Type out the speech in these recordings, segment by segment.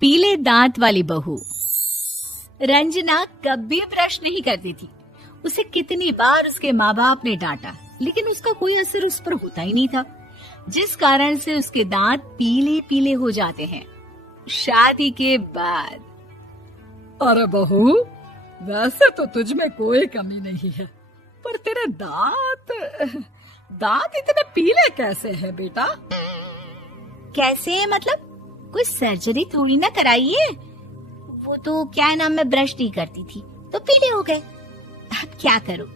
पीले दांत वाली बहू। रंजना कभी ब्रश नहीं करती थी। उसे कितनी बार उसके माँ बाप ने डांटा, लेकिन उसका कोई असर उस पर होता ही नहीं था, जिस कारण से उसके दांत पीले पीले हो जाते हैं। शादी के बाद। अरे बहू, वैसे तो तुझ में कोई कमी नहीं है, पर तेरे दांत इतने पीले कैसे हैं बेटा? कैसे मतलब? कोई सर्जरी थोड़ी ना कराइए। वो तो क्या नाम, मैं ब्रश नहीं करती थी तो पीले हो गए। अब क्या करूं?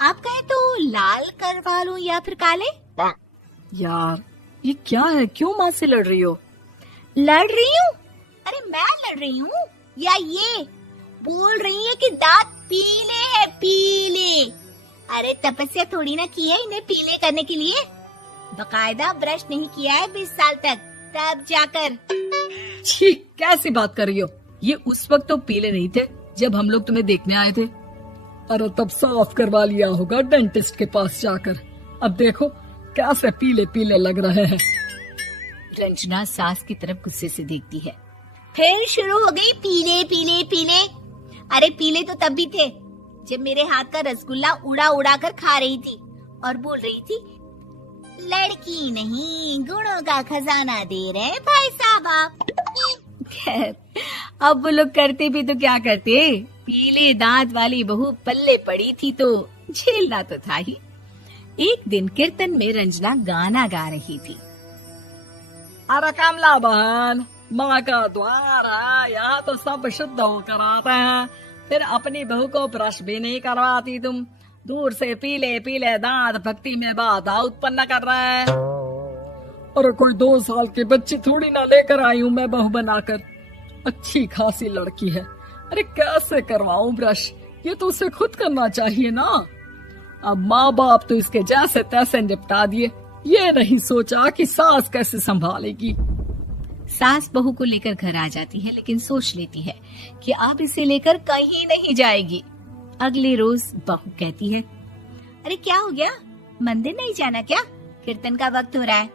आप कहें तो लाल करवा लूं या फिर काले? यार ये क्या है, क्यों माँ से लड़ रही हो? लड़ रही हूँ? अरे मैं लड़ रही हूँ या ये बोल रही है कि दांत पीले हैं, पीले। अरे तपस्या थोड़ी ना की है इन्हें पीले करने के लिए। बकायदा ब्रश नहीं किया है 20 साल तक, तब जाकर। छी, कैसी बात कर रही हो? ये उस वक्त तो पीले नहीं थे जब हम लोग तुम्हें देखने आए थे। अरे तब साफ करवा लिया होगा डेंटिस्ट के पास जाकर। अब देखो कैसे पीले पीले लग रहे हैं। रंजना सास की तरफ गुस्से से देखती है। फिर शुरू हो गई पीले पीले पीले। अरे पीले तो तब भी थे जब मेरे हाथ का रसगुल्ला उड़ा उड़ा कर खा रही थी और बोल रही थी, लड़की नहीं गुणों का खजाना दे रहे भाई साहब आप। खैर, अब वो लोग करते भी तो क्या करते, पीले दांत वाली बहू पल्ले पड़ी थी तो झेलना तो था ही। एक दिन कीर्तन में रंजना गाना गा रही थी। अरे कमला बहन, माँ का द्वार है, यहाँ तो सब शुद्ध होकर आते हैं, फिर अपनी बहू को ब्रश भी नहीं करवाती तुम। दूर से पीले पीले दांत भक्ति में बाधा उत्पन्न कर रहे हैं। अरे कोई 2 साल के बच्ची थोड़ी ना लेकर आई हूँ मैं बहू बनाकर। अच्छी खासी लड़की है, अरे कैसे करवाऊं ब्रश? ये तो उसे खुद करना चाहिए ना। अब माँ बाप तो इसके जैसे तैसे निपटा दिए, ये नहीं सोचा कि सास कैसे संभालेगी। सास बहू को लेकर घर आ जाती है, लेकिन सोच लेती है कि अब इसे लेकर कहीं नहीं जाएगी। अगले रोज बहू कहती है, अरे क्या हो गया, मंदिर नहीं जाना क्या? कीर्तन का वक्त हो रहा है।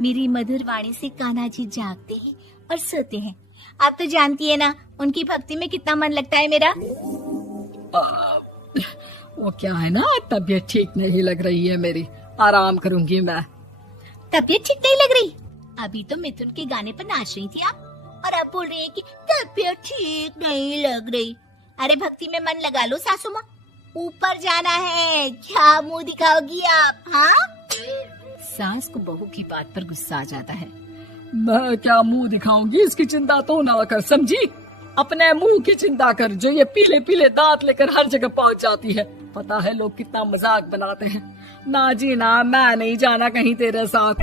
मेरी मधुर वाणी से कान्हा जी जागते हैं और सोते हैं। आप तो जानती है ना उनकी भक्ति में कितना मन लगता है मेरा। वो क्या है ना, तबीयत ठीक नहीं लग रही है मेरी, आराम करूंगी मैं। तबीयत ठीक नहीं लग रही? अभी तो मिथुन के गाने पर नाच रही थी आप, और अब बोल रही है कि तबीयत ठीक नहीं लग रही। अरे भक्ति में मन लगा लो सासू माँ, ऊपर जाना है, क्या मुंह दिखाओगी आप? हाँ? सास को बहू की बात पर गुस्सा आ जाता है। मैं क्या मुंह दिखाऊंगी, इसकी चिंता तो ना कर, समझी? अपने मुंह की चिंता कर, जो ये पीले पीले दांत लेकर हर जगह पहुंच जाती है। पता है लोग कितना मजाक बनाते हैं। ना जी ना, मैं नहीं जाना कहीं तेरे साथ।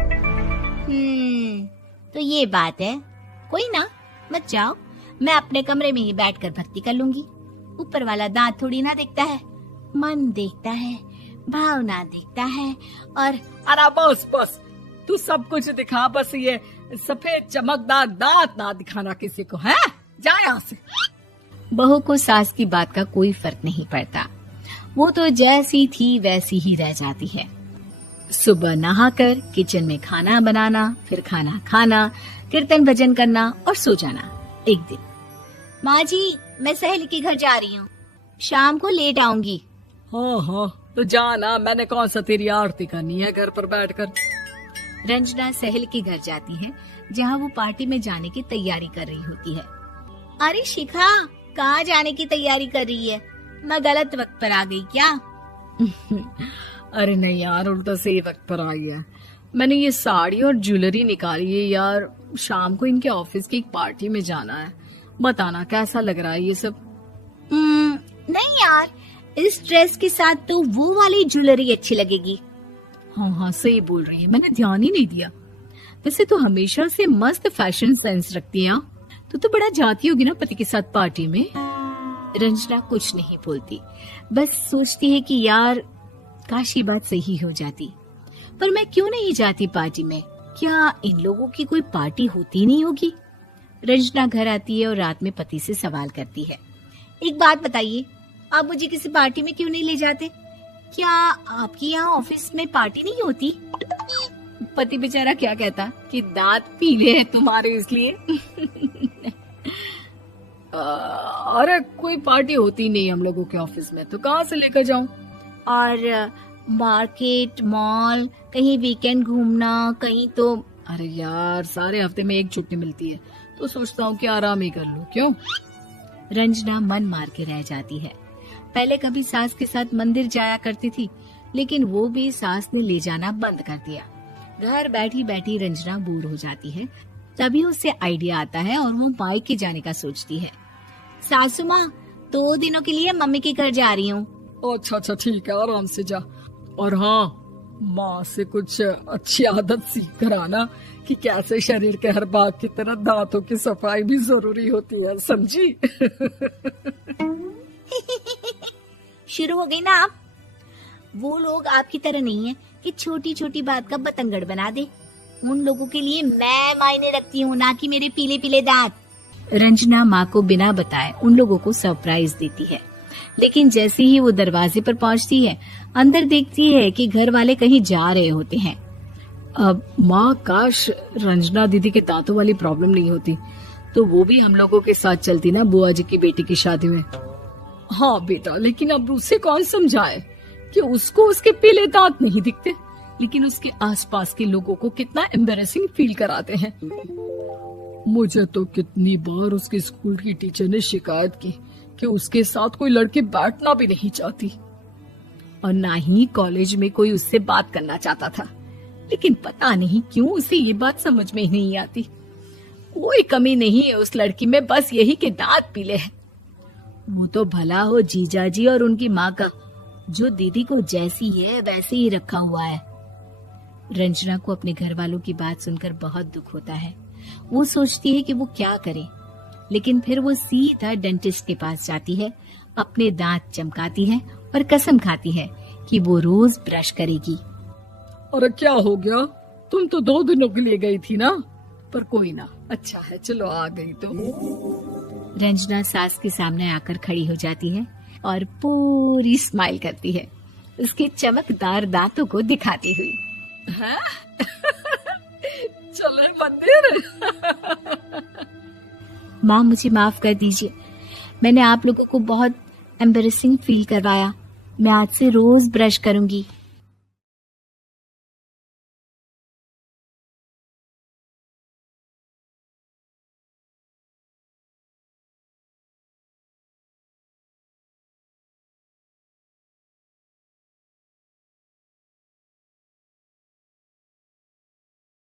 तो ये बात है, कोई ना, मत जाओ, मैं अपने कमरे में ही बैठकर भक्ति कर लूंगी। ऊपर वाला दांत थोड़ी ना देखता है, मन देखता है, भावना देखता है। और अरे बस बस, तू सब कुछ दिखा, बस ये सफेद चमकदार दांत ना दिखाना किसी को, है? जा यहाँ से। बहू को सास की बात का कोई फर्क नहीं पड़ता, वो तो जैसी थी वैसी ही रह जाती है। सुबह नहाकर किचन में खाना बनाना, फिर खाना खाना, कीर्तन भजन करना और सो जाना। एक दिन, माँ जी मैं सहेली के घर जा रही हूँ, शाम को लेट आऊंगी। हाँ हाँ तो जाना, मैंने कौन सा तेरी आरती करनी है घर पर बैठकर। रंजना सहेली के घर जाती है, जहाँ वो पार्टी में जाने की तैयारी कर रही होती है। अरे शिखा, कहाँ जाने की तैयारी कर रही है? मैं गलत वक्त पर आ गई क्या? अरे नहीं यार, उल्टा सही वक्त पर आ गया। मैंने ये साड़ी और ज्वेलरी निकाली है यार, शाम को इनके ऑफिस की एक पार्टी में जाना है। बताना कैसा लग रहा है ये सब? नहीं यार, इस ड्रेस के साथ तो वो वाली ज्वेलरी अच्छी लगेगी। हाँ हाँ सही बोल रही है, मैंने ध्यान ही नहीं दिया। वैसे तो हमेशा से मस्त फैशन सेंस रखती है। तो बड़ा जाती होगी ना पति के साथ पार्टी में। रंजना कुछ नहीं बोलती, बस सोचती है कि यार काश ये बात सही हो जाती, पर मैं क्यों नहीं जाती पार्टी में? क्या इन लोगों की कोई पार्टी होती नहीं होगी? रंजना घर आती है और रात में पति से सवाल करती है, एक बात बताइए, आप मुझे किसी पार्टी में क्यों नहीं ले जाते? क्या आपकी यहाँ ऑफिस में पार्टी नहीं होती? पति बेचारा क्या कहता कि दांत पीले हैं तुम्हारे इसलिए। अरे कोई पार्टी होती नहीं हम लोगों के ऑफिस में, तो कहाँ से लेकर जाऊं? और मार्केट, मॉल, कहीं वीकेंड घूमना, कहीं तो। अरे यार, सारे हफ्ते में एक छुट्टी मिलती है, तो सोचता हूँ कि आराम ही कर लूं। क्यों? रंजना मन मार के रह जाती है। पहले कभी सास के साथ मंदिर जाया करती थी, लेकिन वो भी सास ने ले जाना बंद कर दिया। घर बैठी बैठी रंजना बोर हो जाती है। तभी उसे आइडिया आता है और वो मायके जाने का सोचती है। सासू माँ, 2 दिनों के लिए मम्मी के घर जा रही हूँ। अच्छा अच्छा, ठीक है, आराम से जा। और हाँ, माँ से कुछ अच्छी आदत सीख कर आना कि कैसे शरीर के हर भाग की तरह दांतों की सफाई भी जरूरी होती है, समझी? शुरू हो गई ना आप। वो लोग आपकी तरह नहीं है कि छोटी छोटी बात का बतंगड़ बना दे। उन लोगों के लिए मैं मायने रखती हूँ, ना कि मेरे पीले पीले दांत। रंजना माँ को बिना बताए उन लोगों को सरप्राइज देती है, लेकिन जैसे ही वो दरवाजे पर पहुँचती है, अंदर देखती है कि घर वाले कहीं जा रहे होते हैं। अब माँ, काश रंजना दीदी के दांतों वाली प्रॉब्लम नहीं होती, तो वो भी हम लोगों के साथ चलती ना बुआ जी की बेटी की शादी में। हाँ बेटा, लेकिन अब उसे कौन समझाए कि उसको उसके पीले दांत नहीं दिखते, लेकिन उसके आसपास के लोगों को कितना एम्बैरेसिंग फील कराते हैं। मुझे तो कितनी बार उसके स्कूल की टीचर ने शिकायत की कि उसके साथ कोई लड़की बैठना भी नहीं चाहती, और ना ही कॉलेज में कोई उससे बात करना चाहता था। लेकिन पता नहीं क्यों उसे ये बात समझ में ही नहीं आती। कोई कमी नहीं है उस लड़की में, बस यही कि दांत पीले हैं। वो तो भला हो जीजा जी और उनकी माँ का, जो दीदी को जैसी है वैसे ही रखा हुआ है। रंजना को अपने घर वालों की बात सुनकर बहुत दुख होता है। वो सोचती है कि वो क्या करे, लेकिन फिर वो सीधा डेंटिस्ट के पास जाती है, अपने दांत चमकाती है और कसम खाती है कि वो रोज ब्रश करेगी। अरे क्या हो गया? तुम तो 2 दिनों के लिए गई थी ना, पर कोई ना, अच्छा है, चलो आ गई तो। रंजना सास के सामने आकर खड़ी हो जाती है और पूरी स्माइल करती है, उसके चमकदार दांतों को दिखाती हुई। हैं? चले मंदिर। माँ, मुझे माफ कर दीजिए, मैंने आप लोगों को बहुत एम्बैरेसिंग फील करवाया। मैं आज से रोज ब्रश करूंगी।